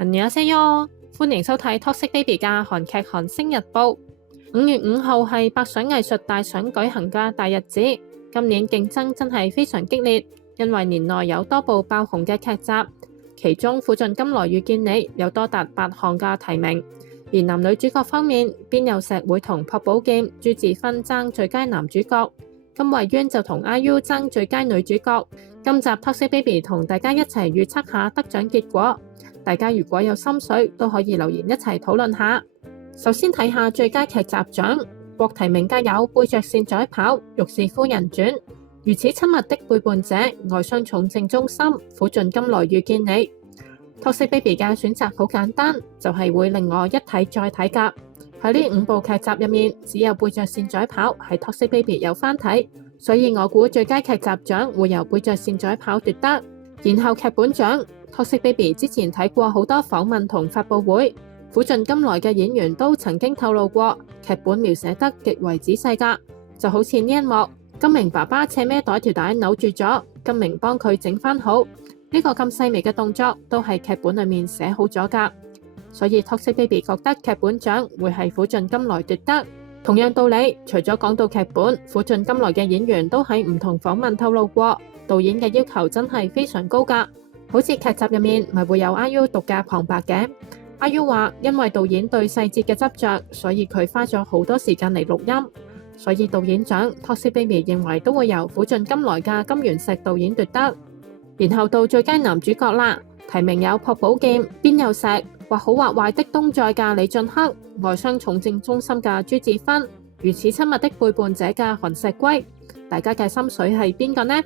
안녕하세요，歡迎收睇 Toxic Baby 嘅韓劇韓星日報。5月5號係百想藝術大賞舉行嘅大日子，今年競爭真係非常激烈，因為年內有多部爆紅嘅劇集，其中《苦盡甘來遇見你》有多達8項嘅提名。而男女主角方面，邊有石會同朴寶劍、朱智勳爭最佳男主角，金惠淵就同 IU 爭最佳女主角。今集 Toxic Baby 同大家一齊預測下得獎結果，大家如果有心水都可以留言一齊討論下。首先睇下最佳劇集獎，獲提名嘅有《背着線宰跑》、《玉是夫人傳》、《如此親密的背叛者》、《外傷重症中心》、《苦盡甘來遇見你》。Toxic Baby 嘅選擇好簡單，就係會令我一睇再睇㗎。喺呢5部劇集入面，只有《背着線宰跑》係 Toxic Baby 有翻睇，所以我估最佳劇集獎會由《背着線宰跑》奪得。然後劇本獎 ，Toxic Baby 之前睇過好多訪問同發佈會，苦盡甘來嘅演員都曾經透露過，劇本描寫得極為仔細㗎，就好似呢一幕，金明爸爸斜孭袋條帶扭住咗，金明幫佢整返好，呢個咁細微嘅動作都係劇本裡面寫好咗㗎。所以 Toxic Baby 覺得劇本獎會係苦盡甘來奪得。同樣道理，除咗講到劇本，苦盡甘來嘅演員都喺唔同訪問透露過，導演嘅要求真係非常高㗎。好似劇集入面咪會有 IU 獨家旁白嘅，IU 話因為導演對細節嘅執着，所以佢花咗好多時間嚟錄音。所以導演獎 Toxic Baby 認為都會由苦盡甘來嘅金元石導演奪得。然後到最佳男主角啦，提名有朴寶劍、邊有石、畫好畫壞的冬在嘅李晉赫、外傷重症中心嘅朱智勳、如此親密的背叛者嘅韓碩圭。大家嘅心水係邊個呢？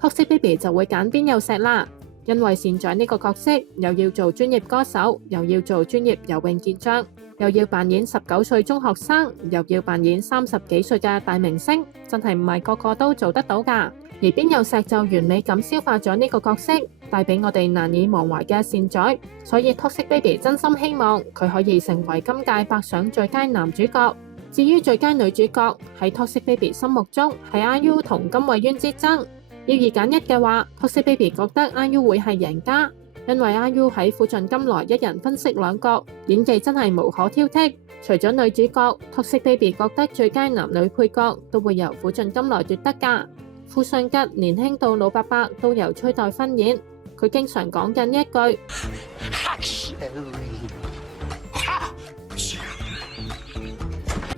Toxic Baby 就會揀邊有石啦，因為善在呢個角色又要做專業歌手，又要做專業游泳健將，又要扮演19歲中學生，又要扮演30幾歲嘅大明星，真係唔係個個都做得到㗎。而邊有石就完美咁消化咗呢個角色，帶俾我哋難以忘懷嘅善宰，所以 Toxic Baby 真心希望佢可以成為今屆百想最佳男主角。至於最佳女主角，喺 Toxic Baby 心目中係 IU 同金惠淵之爭。要二揀一嘅話， Toxic Baby 覺得 IU 會係贏家，因為 IU 喺苦盡甘來一人分飾兩角，演技真係無可挑剔。除咗女主角， Toxic Baby 覺得最佳男女配角都會由苦盡甘來奪得㗎。傅信吉年輕到老伯伯都由崔代芬演，佢經常講緊呢一句，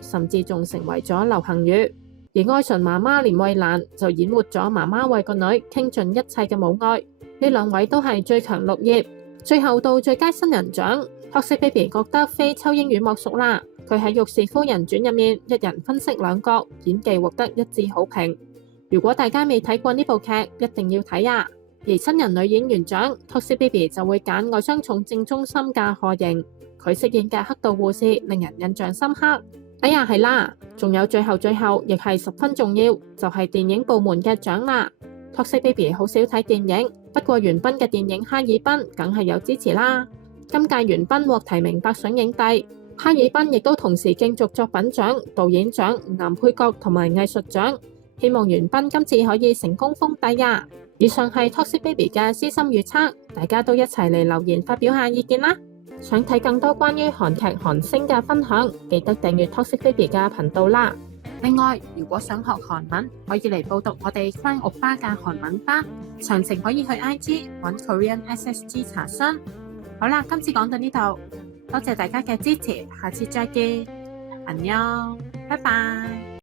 甚至仲成為咗流行語。而愛純媽媽連慧蘭就演活咗媽媽為個女傾盡一切嘅母愛，呢兩位都係最強綠葉。最後到最佳新人獎 ，Toxic Baby 覺得非秋英語莫屬啦，佢喺《玉是夫人傳》入面一人分飾兩角，演技獲得一致好評。如果大家未睇過呢部劇，一定要睇啊！而新人女演員獎 ，Toxic Baby 就會揀外傷重症中心嘅賀瑩，佢飾演嘅黑道護士令人印象深刻。哎呀，係啦，仲有最後亦係十分重要，就係電影部門嘅獎啦。Toxic Baby 好少睇電影，不過元彬嘅電影《哈爾濱》梗係有支持啦。今屆元彬獲提名百想影帝，哈爾濱亦都同時競逐作品獎、導演獎、男配角同埋藝術獎。希望元彬今次可以成功封帝呀！以上係 Toxic Baby 嘅私心預測，大家都一齊嚟留言發表下意見啦！想睇更多關於韓劇韓星嘅分享，記得訂閱 Toxic Baby 嘅頻道啦！另外，如果想學韓文，可以嚟報讀我哋 Flying Oppa嘅韓文班，詳情可以去 IG 揾 Korean SSG 查詢。好啦，今次講到呢度，多謝大家嘅支持，下次再見，안녕，拜拜。